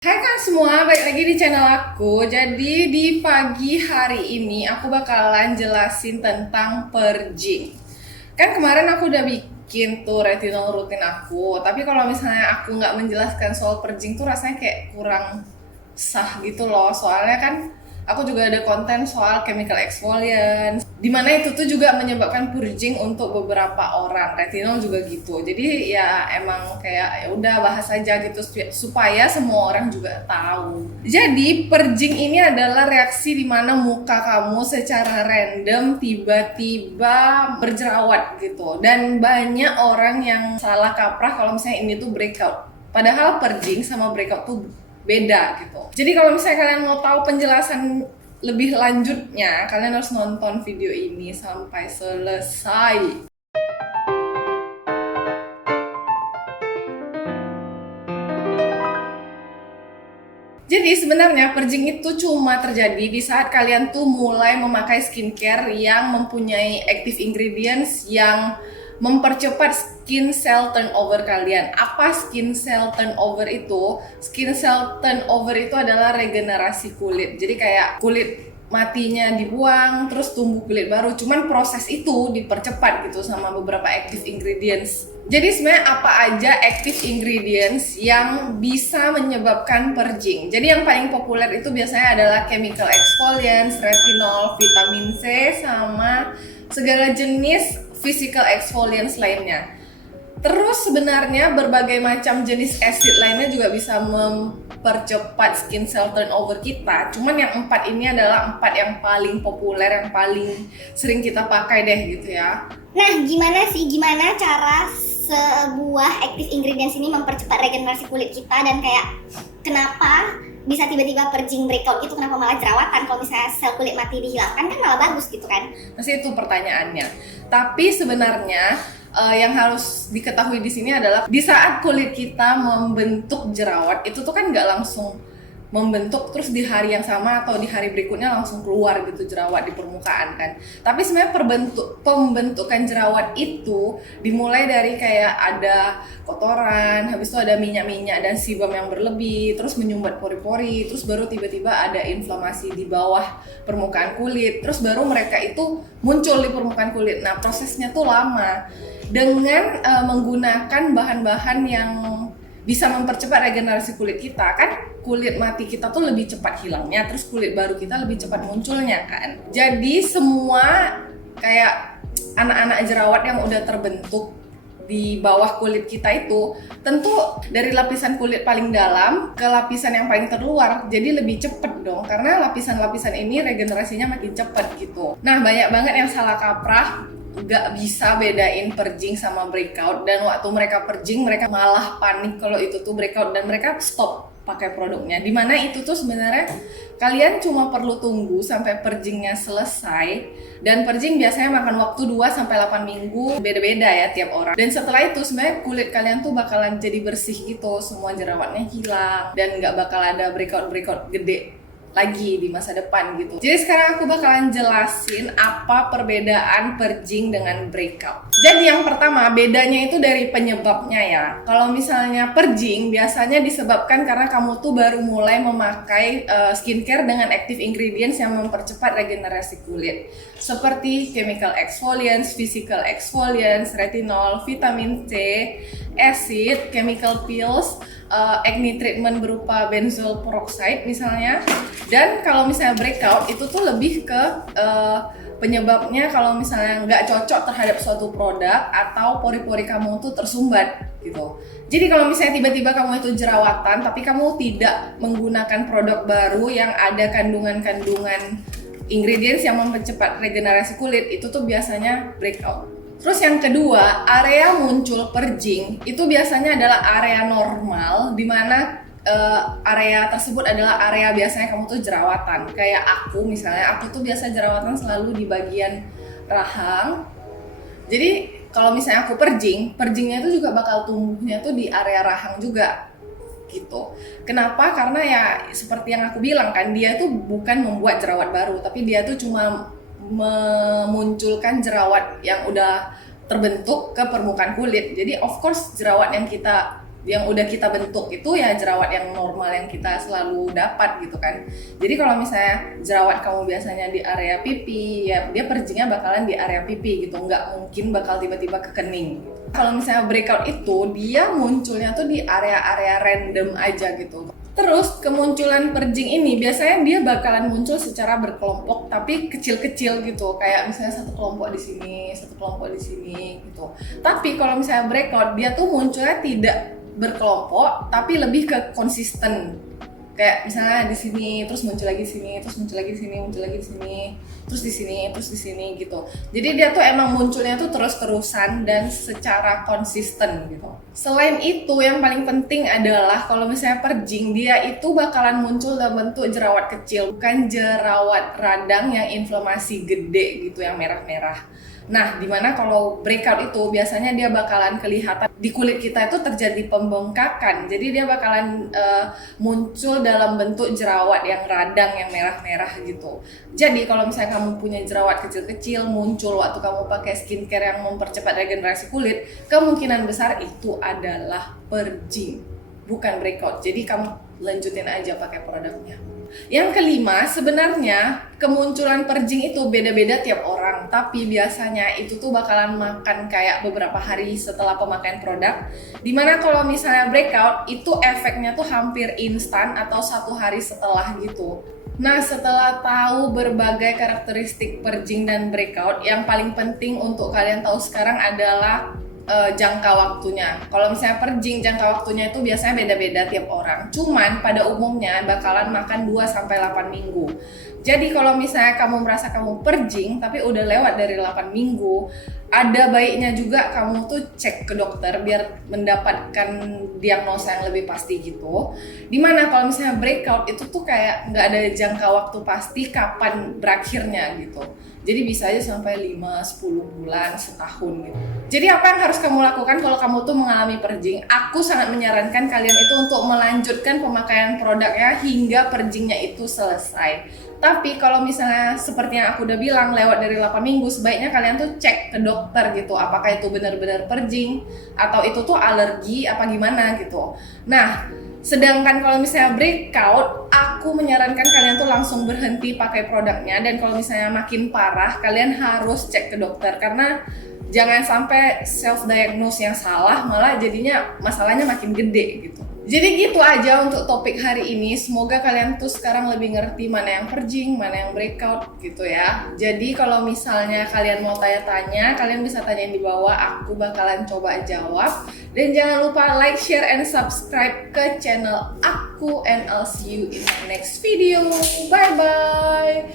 Hai kak semua, balik lagi di channel aku. Jadi di pagi hari ini aku bakalan jelasin tentang purging. Kan kemarin aku udah bikin tuh retinol rutin aku, tapi kalau misalnya aku nggak menjelaskan soal purging tuh rasanya kayak kurang sah gitu loh. Soalnya kan aku juga ada konten soal chemical exfoliant, dimana itu tuh juga menyebabkan purging untuk beberapa orang. Retinol juga gitu. Jadi ya emang kayak ya udah bahas aja gitu supaya semua orang juga tahu. Jadi purging ini adalah reaksi di mana muka kamu secara random tiba-tiba berjerawat gitu. Dan banyak orang yang salah kaprah kalau misalnya ini tuh breakout. Padahal purging sama breakout tuh beda gitu. Jadi kalau misalnya kalian mau tahu penjelasan lebih lanjutnya, kalian harus nonton video ini sampai selesai. Jadi sebenarnya purging itu cuma terjadi di saat kalian tuh mulai memakai skincare yang mempunyai active ingredients yang mempercepat skin cell turnover kalian. Apa skin cell turnover itu? Skin cell turnover itu adalah regenerasi kulit. Jadi kayak kulit matinya dibuang terus tumbuh kulit baru, cuman proses itu dipercepat gitu sama beberapa active ingredients. Jadi sebenarnya apa aja active ingredients yang bisa menyebabkan purging? Jadi yang paling populer itu biasanya adalah chemical exfoliants, retinol, vitamin C, sama segala jenis physical exfoliants lainnya. Terus sebenarnya berbagai macam jenis acid lainnya juga bisa mempercepat skin cell turnover kita. Cuman yang 4 ini adalah 4 yang paling populer, yang paling sering kita pakai deh gitu ya. Nah, gimana cara sebuah active ingredients ini mempercepat regenerasi kulit kita, dan kayak kenapa bisa tiba-tiba purging breakout itu, kenapa malah jerawatan? Kalau misalnya sel kulit mati dihilangkan kan malah bagus gitu kan. Masih itu pertanyaannya. Tapi sebenarnya yang harus diketahui di sini adalah di saat kulit kita membentuk jerawat itu tuh kan nggak langsung membentuk terus di hari yang sama atau di hari berikutnya langsung keluar gitu jerawat di permukaan kan. Tapi sebenarnya pembentukan jerawat itu dimulai dari kayak ada kotoran, habis itu ada minyak-minyak dan sebum yang berlebih, terus menyumbat pori-pori, terus baru tiba-tiba ada inflamasi di bawah permukaan kulit, terus baru mereka itu muncul di permukaan kulit. Nah prosesnya tuh lama. Dengan menggunakan bahan-bahan yang bisa mempercepat regenerasi kulit kita, kan kulit mati kita tuh lebih cepat hilangnya, terus kulit baru kita lebih cepat munculnya kan. Jadi semua kayak anak-anak jerawat yang udah terbentuk di bawah kulit kita itu tentu dari lapisan kulit paling dalam ke lapisan yang paling terluar, jadi lebih cepet dong karena lapisan-lapisan ini regenerasinya makin cepet gitu. Nah banyak banget yang salah kaprah, nggak bisa bedain purging sama breakout, dan waktu mereka purging mereka malah panik kalau itu tuh breakout dan mereka stop pakai produknya. Dimana itu tuh sebenarnya kalian cuma perlu tunggu sampai purgingnya selesai, dan purging biasanya makan waktu 2-8 minggu, beda-beda ya tiap orang. Dan setelah itu sebenarnya kulit kalian tuh bakalan jadi bersih gitu, semua jerawatnya hilang dan nggak bakal ada breakout gede lagi di masa depan gitu. Jadi sekarang aku bakalan jelasin apa perbedaan purging dengan breakout. Jadi yang pertama bedanya itu dari penyebabnya ya. Kalau misalnya purging biasanya disebabkan karena kamu tuh baru mulai memakai skincare dengan active ingredients yang mempercepat regenerasi kulit, seperti chemical exfoliants, physical exfoliants, retinol, vitamin C, acid, chemical peels, acne treatment berupa benzoyl peroxide misalnya. Dan kalau misalnya breakout itu tuh lebih ke penyebabnya kalau misalnya nggak cocok terhadap suatu produk atau pori-pori kamu tuh tersumbat gitu. Jadi kalau misalnya tiba-tiba kamu itu jerawatan tapi kamu tidak menggunakan produk baru yang ada kandungan-kandungan ingredients yang mempercepat regenerasi kulit, itu tuh biasanya breakout. Terus yang kedua, area muncul purging itu biasanya adalah area normal, di mana area tersebut adalah area biasanya kamu tuh jerawatan. Kayak aku misalnya, aku tuh biasa jerawatan selalu di bagian rahang. Jadi kalau misalnya aku purgingnya itu juga bakal tumbuhnya tuh di area rahang juga gitu. Kenapa? Karena ya seperti yang aku bilang kan, dia tuh bukan membuat jerawat baru, tapi dia tuh cuma memunculkan jerawat yang udah terbentuk ke permukaan kulit. Jadi of course jerawat yang kita yang udah kita bentuk itu ya jerawat yang normal yang kita selalu dapat gitu kan. Jadi kalau misalnya jerawat kamu biasanya di area pipi, ya dia perjingnya bakalan di area pipi gitu, nggak mungkin bakal tiba-tiba ke kening. Kalau misalnya breakout itu dia munculnya tuh di area-area random aja gitu. Terus kemunculan perjing ini biasanya dia bakalan muncul secara berkelompok tapi kecil-kecil gitu, kayak misalnya satu kelompok di sini, satu kelompok di sini gitu. Tapi kalau misalnya breakout dia tuh munculnya tidak berkelompok tapi lebih ke konsisten. Kayak misalnya di sini terus muncul lagi di sini, terus muncul lagi di sini, muncul lagi di sini, terus di sini, terus di sini gitu. Jadi dia tuh emang munculnya tuh terus-terusan dan secara konsisten gitu. Selain itu yang paling penting adalah kalau misalnya perjing dia itu bakalan muncul dalam bentuk jerawat kecil, bukan jerawat radang yang inflamasi gede gitu yang merah-merah. Nah, dimana kalau breakout itu biasanya dia bakalan kelihatan di kulit kita itu terjadi pembengkakan. Jadi dia bakalan muncul dalam bentuk jerawat yang radang, yang merah-merah gitu. Jadi kalau misalnya kamu punya jerawat kecil-kecil muncul waktu kamu pakai skincare yang mempercepat regenerasi kulit, kemungkinan besar itu adalah perjing, bukan breakout. Jadi kamu lanjutin aja pakai produknya. Yang kelima, sebenarnya kemunculan perjing itu beda-beda tiap orang, tapi biasanya itu tuh bakalan makan kayak beberapa hari setelah pemakaian produk. Dimana kalau misalnya breakout itu efeknya tuh hampir instan atau 1 hari setelah gitu. Nah, setelah tahu berbagai karakteristik perjing dan breakout, yang paling penting untuk kalian tahu sekarang adalah jangka waktunya. Kalau misalnya perjing, jangka waktunya itu biasanya beda-beda tiap orang. Cuman pada umumnya bakalan makan 2-8 minggu. Jadi kalau misalnya kamu merasa kamu perjing tapi udah lewat dari 8 minggu, ada baiknya juga kamu tuh cek ke dokter biar mendapatkan diagnosa yang lebih pasti gitu. Dimana kalau misalnya breakout itu tuh kayak nggak ada jangka waktu pasti kapan berakhirnya gitu. Jadi bisa aja sampai 5-10 bulan, setahun gitu. Jadi apa yang harus kamu lakukan kalau kamu tuh mengalami perjing? Aku sangat menyarankan kalian itu untuk melanjutkan pemakaian produknya hingga perjingnya itu selesai. Tapi kalau misalnya seperti yang aku udah bilang lewat dari 8 minggu, sebaiknya kalian tuh cek ke dokter gitu, apakah itu benar-benar perjing atau itu tuh alergi apa gimana gitu. Nah, sedangkan kalau misalnya breakout, aku menyarankan kalian tuh langsung berhenti pakai produknya, dan kalau misalnya makin parah kalian harus cek ke dokter karena jangan sampai self diagnose yang salah malah jadinya masalahnya makin gede gitu. Jadi gitu aja untuk topik hari ini. Semoga kalian tuh sekarang lebih ngerti mana yang perjing, mana yang breakout gitu ya. Jadi kalau misalnya kalian mau tanya-tanya, kalian bisa tanyain di bawah, aku bakalan coba jawab. Dan jangan lupa like, share, and subscribe ke channel aku, and I'll see you in my next video. Bye bye.